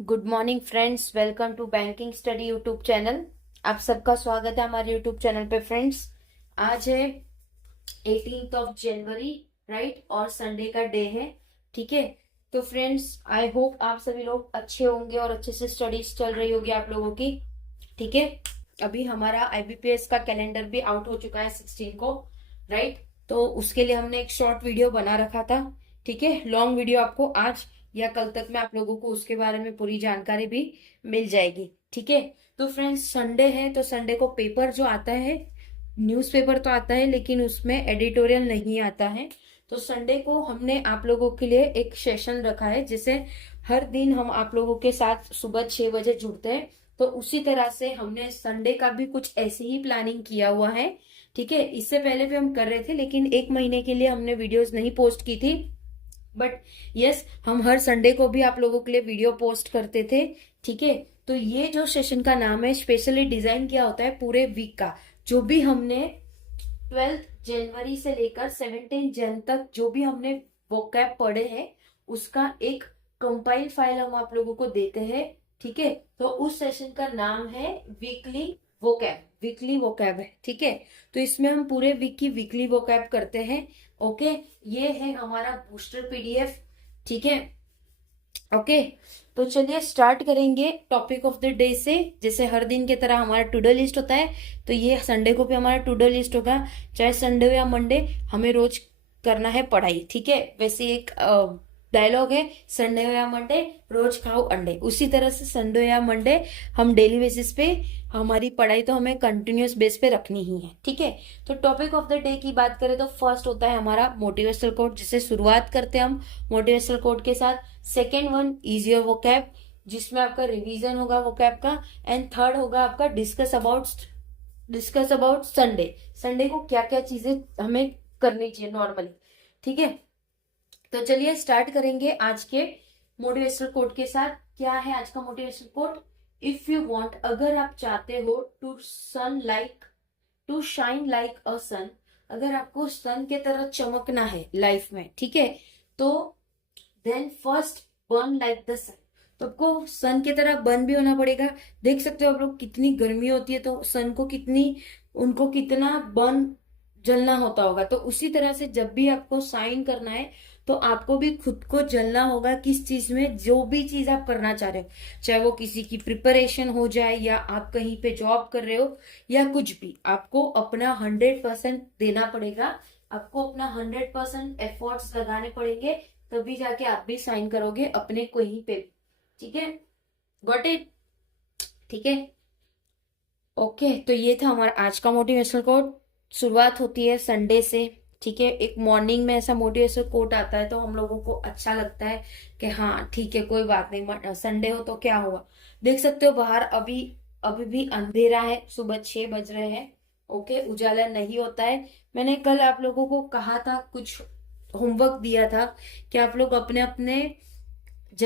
Good morning friends, welcome to banking study YouTube channel. आप सबका स्वागत है हमारे यूट्यूब चैनल पे। फ्रेंड्स, आज है 18th ऑफ जनवरी, राइट, और संडे का डे है। ठीक है, तो फ्रेंड्स आई होप आप सभी लोग अच्छे होंगे और अच्छे से स्टडीज चल रही होगी आप लोगों की। ठीक है, अभी हमारा आईबीपीएस का कैलेंडर भी आउट हो चुका है 16 को, राइट। तो उसके लिए हमने एक शॉर्ट वीडियो बना रखा था। ठीक है, लॉन्ग वीडियो आपको आज या कल तक में आप लोगों को उसके बारे में पूरी जानकारी भी मिल जाएगी। ठीक है, तो फ्रेंड्स संडे है तो संडे को पेपर जो आता है, न्यूज़पेपर तो आता है लेकिन उसमें एडिटोरियल नहीं आता है। तो संडे को हमने आप लोगों के लिए एक सेशन रखा है, जिसे हर दिन हम आप लोगों के साथ सुबह 6 बजे जुड़ते हैं। तो उसी तरह से हमने संडे का भी कुछ ऐसी ही प्लानिंग किया हुआ है। ठीक है, इससे पहले भी हम कर रहे थे लेकिन एक महीने के लिए हमने वीडियोस नहीं पोस्ट की थी। बट यस, हम हर संडे को भी आप लोगों के लिए वीडियो पोस्ट करते थे। ठीक है, तो ये जो सेशन का नाम है, स्पेशली डिजाइन किया होता है पूरे वीक का। जो भी हमने 12 जनवरी से लेकर 17 जन तक जो भी हमने वोकैब पढ़े हैं, उसका एक कंपाइल फाइल हम आप लोगों को देते हैं। ठीक है, तो उस सेशन का नाम है वीकली वोकैब। वीकली वोकैब है, ठीक है। तो इसमें हम पूरे वीक की वीकली वोकैब करते हैं। ओके, ये है हमारा बूस्टर पीडीएफ। ठीक है, ओके। तो चलिए स्टार्ट करेंगे टॉपिक ऑफ द डे से। जैसे हर दिन की तरह हमारा टू डू लिस्ट होता है, तो ये संडे को भी हमारा टू डू लिस्ट होगा। चाहे संडे हो या मंडे, हमें रोज करना है पढ़ाई। ठीक है, वैसे एक डायलॉग है, संडे हो या मंडे रोज खाओ अंडे। उसी तरह से संडे हो या मंडे हम डेली बेसिस पे हमारी पढ़ाई तो हमें कंटिन्यूस बेस पे रखनी ही है। ठीक है, तो टॉपिक ऑफ द डे की बात करें तो फर्स्ट होता है हमारा मोटिवेशनल कोट, जिसे शुरुआत करते हैं हम मोटिवेशनल कोट के साथ। Second one is your vocab, जिसमें आपका रिवीजन होगा वोकैब का। एंड थर्ड होगा आपका डिस्कस अबाउट संडे। संडे को क्या क्या चीजें हमें करनी चाहिए नॉर्मली। ठीक है, तो चलिए स्टार्ट करेंगे आज के मोटिवेशनल कोट के साथ। क्या है आज का motivational quote? If you want, अगर आप चाहते हो, टू शाइन लाइक अ सन, अगर आपको सन के तरह चमकना है लाइफ में, ठीक है, तो then first burn like the sun. तो आपको सन की तरह बर्न भी होना पड़ेगा। देख सकते हो आप लोग, कितनी गर्मी होती है तो सन को उनको कितना बर्न जलना होता होगा। तो उसी तरह से जब भी आपको साइन करना है, तो आपको भी खुद को जलना होगा किस चीज में, जो भी चीज आप करना चाह रहे हो। चाहे वो किसी की प्रिपरेशन हो जाए, या आप कहीं पे जॉब कर रहे हो, या कुछ भी, आपको अपना 100% देना पड़ेगा। आपको अपना 100% एफर्ट्स लगाने पड़ेंगे, तभी जाके आप भी साइन करोगे अपने कहीं पे भी। ठीक है, गॉट इट? ठीक है, ओके। तो ये था हमारा आज का मोटिवेशनल कोट। शुरुआत होती है संडे से। ठीक है, एक मॉर्निंग में ऐसा मोटिवेशनल कोट आता है तो हम लोगों को अच्छा लगता है कि हाँ ठीक है, कोई बात नहीं, संडे हो तो क्या हुआ। देख सकते हो बाहर अभी अभी भी अंधेरा है, सुबह 6 बज रहे हैं। ओके, उजाला नहीं होता है। मैंने कल आप लोगों को कहा था, कुछ होमवर्क दिया था कि आप लोग अपने अपने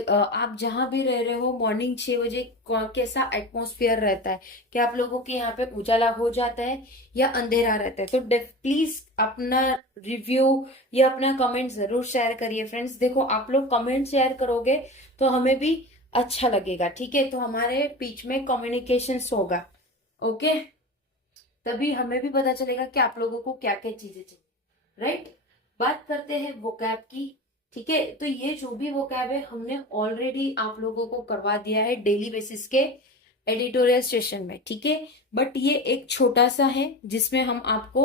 आप जहां भी रह रहे हो, मॉर्निंग 6 बजे कैसा एटमोस्फियर रहता है, क्या आप लोगों के यहाँ पे उजाला हो जाता है या अंधेरा रहता है। तो प्लीज अपना रिव्यू या अपना कमेंट जरूर शेयर करिए फ्रेंड्स। देखो, आप लोग कमेंट शेयर करोगे तो हमें भी अच्छा लगेगा। ठीक है, तो हमारे बीच में कम्युनिकेशन होगा। ओके, तभी हमें भी पता चलेगा कि आप लोगों को क्या क्या चीजें चाहिए, राइट। बात करते हैं वोकैब की। ठीक है, तो ये जो भी वोकैब है हमने ऑलरेडी आप लोगों को करवा दिया है डेली बेसिस के एडिटोरियल सेशन में। ठीक है, बट ये एक छोटा सा है जिसमें हम आपको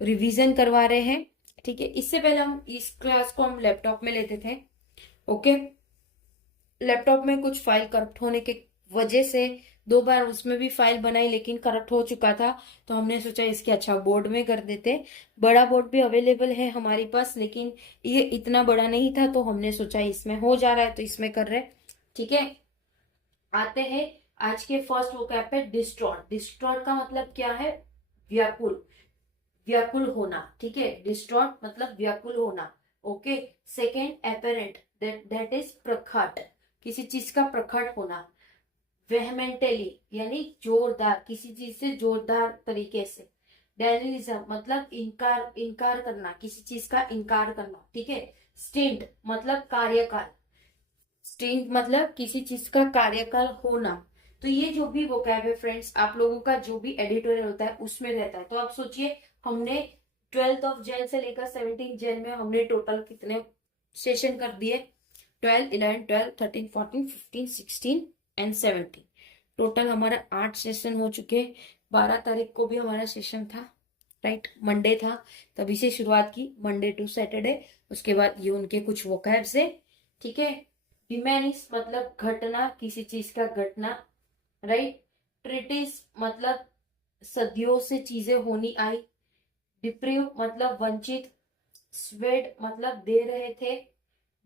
रिवीजन करवा रहे हैं। ठीक है, इससे पहले हम इस क्लास को हम लैपटॉप में लेते थे। ओके, लैपटॉप में कुछ फाइल करप्ट होने के वजह से 2 बार उसमें भी फाइल बनाई लेकिन करप्ट हो चुका था। तो हमने सोचा इसके अच्छा बोर्ड में कर देते। बड़ा बोर्ड भी अवेलेबल है हमारे पास, लेकिन ये इतना बड़ा नहीं था, तो हमने सोचा इसमें हो जा रहा है तो इसमें कर रहे। ठीक है, आते हैं आज के फर्स्ट वोकैब पे, डिस्ट्रॉट। डिस्ट्रॉट का मतलब क्या है? व्याकुल, व्याकुल होना। ठीक है, डिस्ट्रॉट मतलब व्याकुल होना। Okay, second apparent, that is प्रखट, किसी चीज का प्रखट होना। वेहमेंटली यानी जोरदार, किसी चीज से जोरदार तरीके से। डेनिलिज्म मतलब इनकार, इनकार करना, किसी चीज का इनकार करना। ठीक है, स्टिंट मतलब कार्यकाल। स्टिंट मतलब किसी चीज का कार्यकाल होना। तो ये जो भी वोकैब है फ्रेंड्स, आप लोगों का जो भी एडिटोरियल होता है उसमें रहता है। तो आप सोचिए, हमने 12 से लेकर 17 में हमने टोटल कितने सेशन कर दिए? 12, 11, 12, 13, 14, 15, 16 एंड 17। टोटल हमारा 8 सेशन हो चुके। 12 तारीख को भी हमारा सेशन था, राइट, मंडे था, तभी से शुरुआत की, मंडे टू सैटरडे। उसके बाद ये उनके कुछ वोकैब से, ठीक है। डिमेनिस मतलब घटना, किसी चीज का घटना, राइट। ट्रिटिस मतलब सदियों से चीजें होनी आई। डिप्रीव मतलब वंचित। स्वेड मतलब दे रहे थे।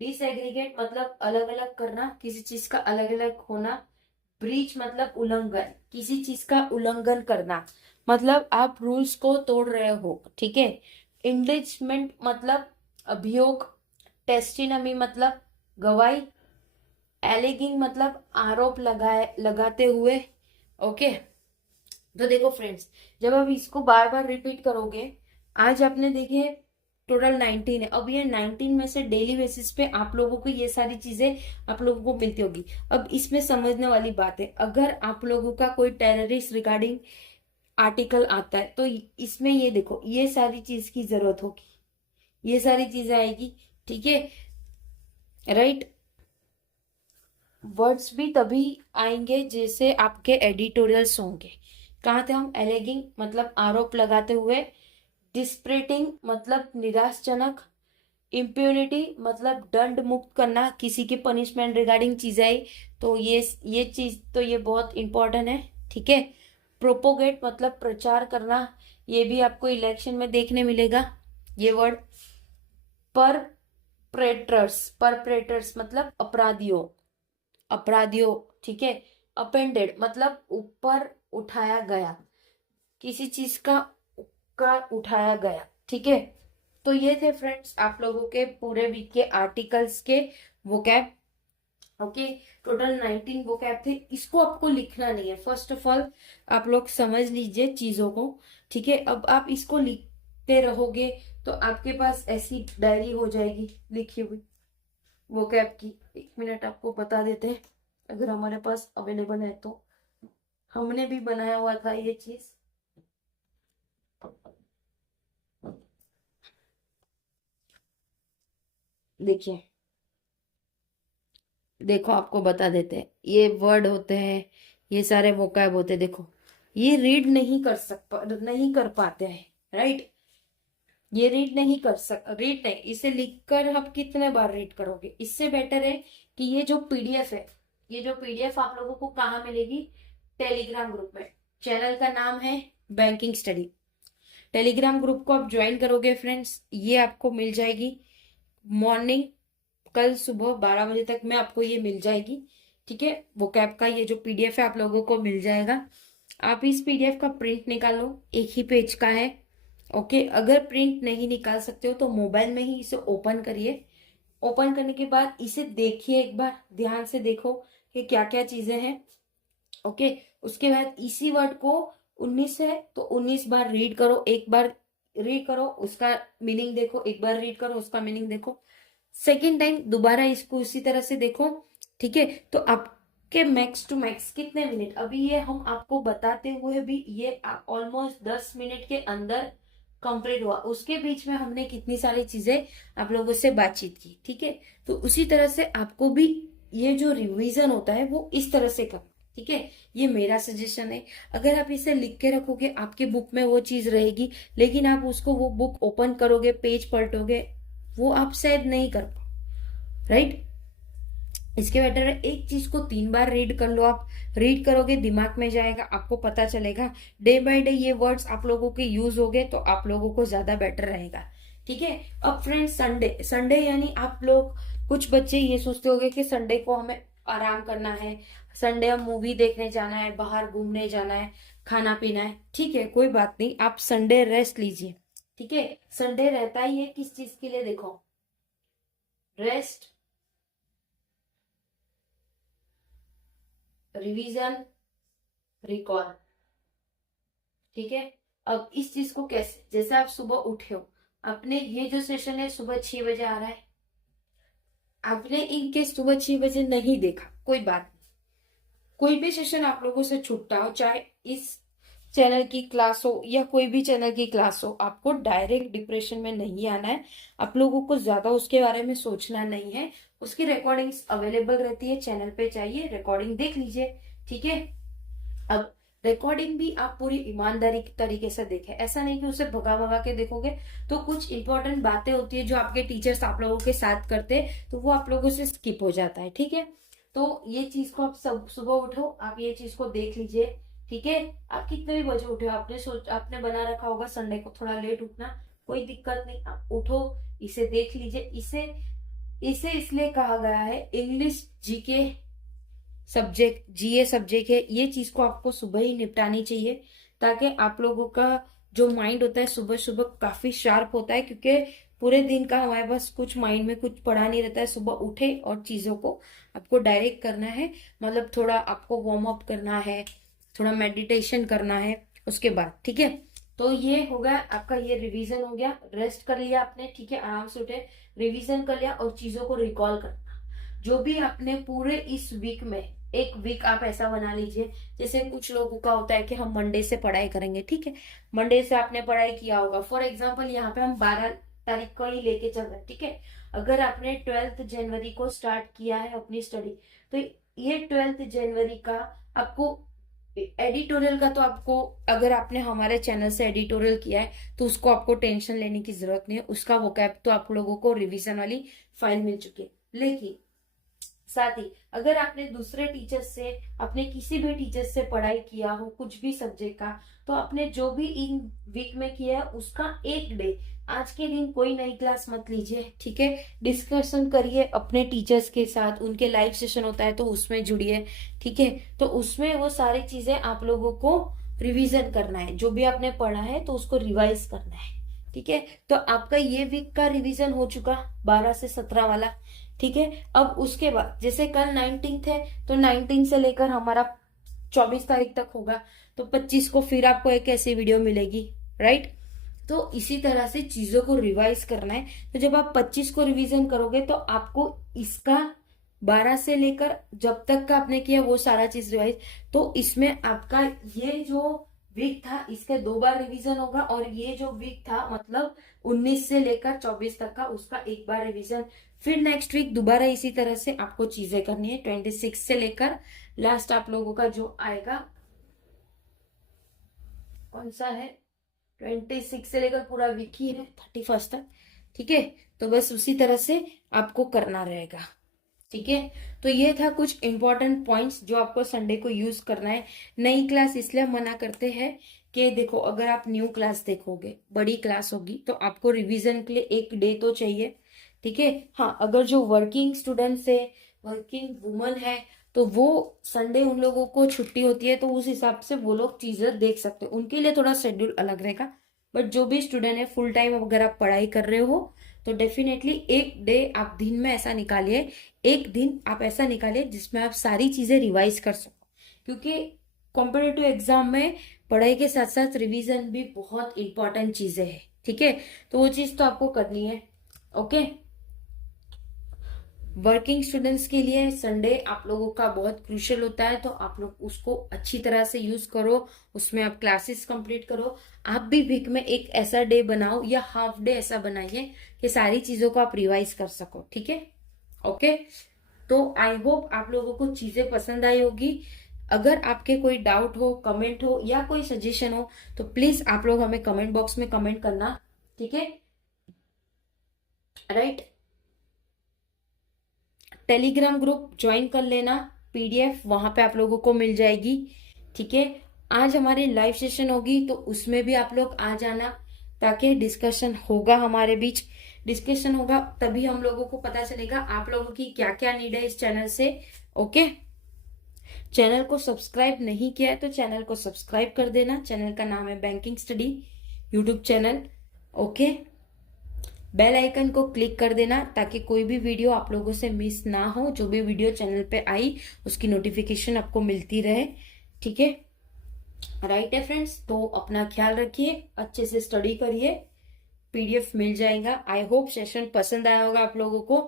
डिसएग्रीगेट मतलब अलग अलग करना, किसी चीज का अलग अलग होना। ब्रीच मतलब उल्लंघन, किसी चीज का उल्लंघन करना, मतलब आप रूल्स को तोड़ रहे हो, ठीक है। इंडिचमेंट मतलब अभियोग। टेस्टिनमी मतलब गवाही। एलिगिंग मतलब आरोप लगाते हुए, ओके। तो देखो फ्रेंड्स, जब आप इसको बार बार रिपीट करोगे, आज आपने देखे टोटल 19 है। अब ये 19 में से डेली बेसिस पे आप लोगों को ये सारी चीजें आप लोगों को मिलती होगी। अब इसमें समझने वाली बात है, अगर आप लोगों का कोई टेररिस्ट रिगार्डिंग आर्टिकल आता है तो इसमें ये देखो, ये सारी चीज की जरूरत होगी, ये सारी चीजें आएगी, ठीक है, राइट। वर्ड्स भी तभी आएंगे जैसे आपके एडिटोरियल्स होंगे। कहाँ थे हम? एलेगिंग मतलब आरोप लगाते हुए। डिस्प्रेटिंग मतलब निराशजनक। इम्प्यूनिटी मतलब दंड मुक्त करना, किसी की पनिशमेंट रिगार्डिंग चीज आई तो ये चीज तो ये बहुत इंपॉर्टेंट है, ठीक है। प्रोपोगेट मतलब प्रचार करना, ये भी आपको इलेक्शन में देखने मिलेगा ये वर्ड। परप्रेटर्स मतलब अपराधियों, अपराधियों, ठीक है। अपेंडेड मतलब ऊपर उठाया गया, किसी चीज का उठाया गया, ठीक है। तो ये थे फ्रेंड्स आप लोगों के पूरे वीक के आर्टिकल्स के वोकैब, ओके। टोटल 19 वोकैब थे। इसको आपको लिखना नहीं है, फर्स्ट ऑफ ऑल आप लोग समझ लीजिए चीजों को, ठीक है। अब आप इसको लिखते रहोगे तो आपके पास ऐसी डायरी हो जाएगी लिखी हुई वोकैब की। 1 मिनट आपको बता देते हैं, अगर हमारे पास अवेलेबल है तो। हमने भी बनाया हुआ था ये चीज, देखिए, देखो आपको बता देते हैं, ये वर्ड होते हैं, ये सारे वोकैब होते हैं, देखो ये रीड नहीं कर पाते हैं, राइट। ये रीड नहीं, इसे लिखकर आप कितने बार रीड करोगे? इससे बेटर है कि ये जो पीडीएफ है, ये जो पीडीएफ आप लोगों को कहाँ मिलेगी? टेलीग्राम ग्रुप में। चैनल का नाम है बैंकिंग स्टडी। टेलीग्राम ग्रुप को आप ज्वाइन करोगे फ्रेंड्स, ये आपको मिल जाएगी मॉर्निंग, कल सुबह 12 बजे तक में आपको ये मिल जाएगी, ठीक है। वो कैब का ये जो पीडीएफ है आप लोगों को मिल जाएगा। आप इस पीडीएफ का प्रिंट निकालो, एक ही पेज का है, ओके। अगर प्रिंट नहीं निकाल सकते हो तो मोबाइल में ही इसे ओपन करिए। ओपन करने के बाद इसे देखिए, एक बार ध्यान से देखो कि क्या क्या चीजें हैं, ओके। उसके बाद इसी वर्ड को 19 है तो 19 बार रीड करो, एक बार रीड करो उसका मीनिंग देखो, एक बार रीड करो उसका मीनिंग देखो, सेकेंड टाइम दोबारा इसको उसी तरह से देखो, ठीक है। तो आपके मैक्स टू मैक्स कितने मिनट, अभी ये हम आपको बताते हुए भी ये ऑलमोस्ट 10 मिनट के अंदर कंप्लीट हुआ। उसके बीच में हमने कितनी सारी चीजें आप लोगों से बातचीत की, ठीक है। तो उसी तरह से आपको भी ये जो रिवीजन होता है वो इस तरह से करना, ठीक है। ये मेरा सजेशन है। अगर आप इसे लिख के रखोगे आपकी बुक में वो चीज रहेगी, लेकिन आप उसको वो बुक ओपन करोगे, पेज पलटोगे, वो आप शायद नहीं कर पाओ, राइट। इसके बेटर है एक चीज को 3 बार रीड कर लो। आप रीड करोगे दिमाग में जाएगा, आपको पता चलेगा, डे बाय डे ये वर्ड्स आप लोगों के यूज होंगे तो आप लोगों को ज्यादा बेटर रहेगा, ठीक है। अब फ्रेंड्स, संडे संडे यानी आप लोग, कुछ बच्चे ये सोचते होंगे कि संडे को हमें आराम करना है, संडे हम मूवी देखने जाना है, बाहर घूमने जाना है, खाना पीना है, ठीक है, कोई बात नहीं, आप संडे रेस्ट लीजिए, ठीक है। संडे रहता ही है किस चीज के लिए? देखो, रेस्ट, रिवीजन, रिकॉल, ठीक है। अब इस चीज को कैसे, जैसे आप सुबह उठे हो, अपने ये जो सेशन है सुबह 6 बजे आ रहा है, आपने इनकेस सुबह 6 बजे नहीं देखा, कोई बात नहीं, कोई भी सेशन आप लोगों से छूटता हो, चाहे इस चैनल की क्लास हो या कोई भी चैनल की क्लास हो, आपको डायरेक्ट डिप्रेशन में नहीं आना है। आप लोगों को ज्यादा उसके बारे में सोचना नहीं है। उसकी रिकॉर्डिंग्स अवेलेबल रहती है चैनल पे, चाहिए रिकॉर्डिंग देख लीजिए, ठीक है। अब रिकॉर्डिंग भी आप पूरी ईमानदारी तरीके से देखें, ऐसा नहीं कि उसे भगा भगा के देखोगे। तो कुछ इंपॉर्टेंट बातें होती है जो आपके टीचर्स आप लोगों के साथ करते हैं, तो वो आप लोगों से स्किप हो जाता है, ठीक है। तो ये चीज को आप सब सुबह उठो, आप ये चीज को देख लीजिए, ठीक है। आप कितने भी बजे उठे हो, आपने बना रखा होगा संडे को थोड़ा लेट उठना, कोई दिक्कत नहीं, आप उठो, इसे देख लीजिए। इसे इसे इसलिए कहा गया है इंग्लिश जीके सब्जेक्ट, जीए सब्जेक्ट है, ये चीज को आपको सुबह ही निपटानी चाहिए, ताकि आप लोगों का जो माइंड होता है सुबह सुबह काफी शार्प होता है, क्योंकि पूरे दिन का हमारे पास कुछ माइंड में कुछ पड़ा नहीं रहता है। सुबह उठे और चीजों को आपको डायरेक्ट करना है, मतलब थोड़ा आपको वार्म अप करना है, थोड़ा मेडिटेशन करना है उसके बाद, ठीक है। तो ये हो गया आपका, ये रिवीजन हो गया, रेस्ट कर लिया आपने, ठीक है, आराम से उठे, रिवीजन कर लिया और चीजों को रिकॉल करना जो भी आपने पूरे इस वीक में, एक वीक आप ऐसा बना लीजिए, जैसे कुछ लोगों का होता है कि हम मंडे से पढ़ाई करेंगे, ठीक है। मंडे से आपने पढ़ाई किया होगा, फॉर एग्जांपल यहाँ पे हम 12 तारीख को ही लेके चल रहे हैं, ठीक है। अगर आपने 12 जनवरी को स्टार्ट किया है अपनी स्टडी, तो ये 12 जनवरी का आपको एडिटोरियल का, तो आपको, अगर आपने हमारे चैनल से एडिटोरियल किया है तो उसको आपको टेंशन लेने की जरूरत नहीं है, उसका वोकैब तो आप लोगों को रिवीजन वाली फाइल मिल चुकी है। लेकिन साथ ही अगर आपने दूसरे टीचर से, अपने किसी भी टीचर से पढ़ाई किया हो कुछ भी सब्जेक्ट का, तो आपने जो भी इन वीक में किया है उसका एक डे, आज के दिन कोई नई क्लास मत लीजिए, ठीक है। डिस्कशन करिए अपने टीचर्स के साथ, उनके लाइव सेशन होता है तो उसमें जुड़िए, ठीक है। तो उसमें वो सारी चीजें आप लोगों को रिवीजन करना है, जो भी आपने पढ़ा है तो उसको रिवाइज करना है, ठीक है। तो आपका ये वीक का रिवीजन हो चुका 12 से 17 वाला, ठीक है। अब उसके बाद जैसे कल 19th है, तो 19 से लेकर हमारा 24 तारीख तक होगा, तो 25 को फिर आपको एक ऐसी वीडियो मिलेगी, राइट। तो इसी तरह से चीजों को रिवाइज करना है। तो जब आप 25 को रिवीजन करोगे तो आपको इसका 12 से लेकर जब तक का आपने किया वो सारा चीज रिवाइज, तो इसमें आपका ये जो वीक था इसके 2 बार रिवीजन होगा, और ये जो वीक था मतलब 19 से लेकर 24 तक का, उसका एक बार रिवीजन। फिर नेक्स्ट वीक दोबारा इसी तरह से आपको चीजें करनी है, 26 से लेकर लास्ट आप लोगों का जो आएगा, कौन सा है, 26 से लेकर पूरा वीक ही है 31 तक, ठीक है। तो बस उसी तरह से आपको करना रहेगा, ठीक है। तो ये था कुछ इंपॉर्टेंट पॉइंट्स जो आपको संडे को यूज करना है। नई क्लास इसलिए मना करते हैं कि देखो, अगर आप न्यू क्लास देखोगे, बड़ी क्लास होगी, तो आपको रिवीजन के लिए एक डे तो चाहिए, ठीक है। हाँ, अगर जो वर्किंग स्टूडेंट्स है, वर्किंग वुमन है, तो वो संडे उन लोगों को छुट्टी होती है, तो उस हिसाब से वो लोग चीजें देख सकते हैं, उनके लिए थोड़ा शेड्यूल अलग रहेगा। बट जो भी स्टूडेंट है फुल टाइम अगर आप पढ़ाई कर रहे हो, तो डेफिनेटली एक डे आप दिन में ऐसा निकालिए, एक दिन आप ऐसा निकालिए जिसमें आप सारी चीजें रिवाइज कर सको, क्योंकि कॉम्पिटिटिव एग्जाम में पढ़ाई के साथ साथ रिवीजन भी बहुत इंपॉर्टेंट चीजें हैं, ठीक है। तो वो चीज तो आपको करनी है, ओके। वर्किंग स्टूडेंट्स के लिए संडे आप लोगों का बहुत क्रूशियल होता है, तो आप लोग उसको अच्छी तरह से यूज करो, उसमें आप क्लासेस कंप्लीट करो। आप भी वीक में एक ऐसा डे बनाओ या हाफ डे ऐसा बनाइए कि सारी चीजों को आप रिवाइज कर सको, ठीक है, ओके। तो आई होप आप लोगों को चीजें पसंद आई होगी। अगर आपके कोई डाउट हो, कमेंट हो या कोई सजेशन हो, तो प्लीज आप लोग हमें कमेंट बॉक्स में कमेंट करना, ठीक है, राइट। टेलीग्राम ग्रुप ज्वाइन कर लेना, पीडीएफ वहां पे आप लोगों को मिल जाएगी, ठीक है। आज हमारी लाइव सेशन होगी तो उसमें भी आप लोग आ जाना, ताकि डिस्कशन होगा, हमारे बीच डिस्कशन होगा, तभी हम लोगों को पता चलेगा आप लोगों की क्या क्या नीड है इस चैनल से, ओके। चैनल को सब्सक्राइब नहीं किया है तो चैनल को सब्सक्राइब कर देना, चैनल का नाम है banking study YouTube channel, okay. Bell icon को क्लिक कर देना ताकि कोई भी वीडियो आप लोगों से मिस ना हो, जो भी वीडियो चैनल पे आई उसकी नोटिफिकेशन आपको मिलती रहे, ठीक है, राइट है फ्रेंड्स। तो अपना ख्याल रखिए, अच्छे से स्टडी करिए, पीडीएफ मिल जाएगा। आई होप सेशन पसंद आया होगा आप लोगों को,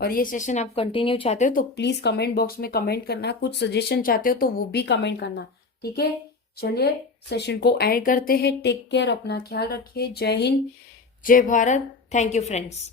और ये सेशन आप कंटिन्यू चाहते हो तो प्लीज कमेंट बॉक्स में कमेंट करना, कुछ सजेशन चाहते हो तो वो भी कमेंट करना, ठीक है। चलिए सेशन को एंड करते हैं। टेक केयर, अपना ख्याल रखिए। जय हिंद, जय भारत। Thank you friends.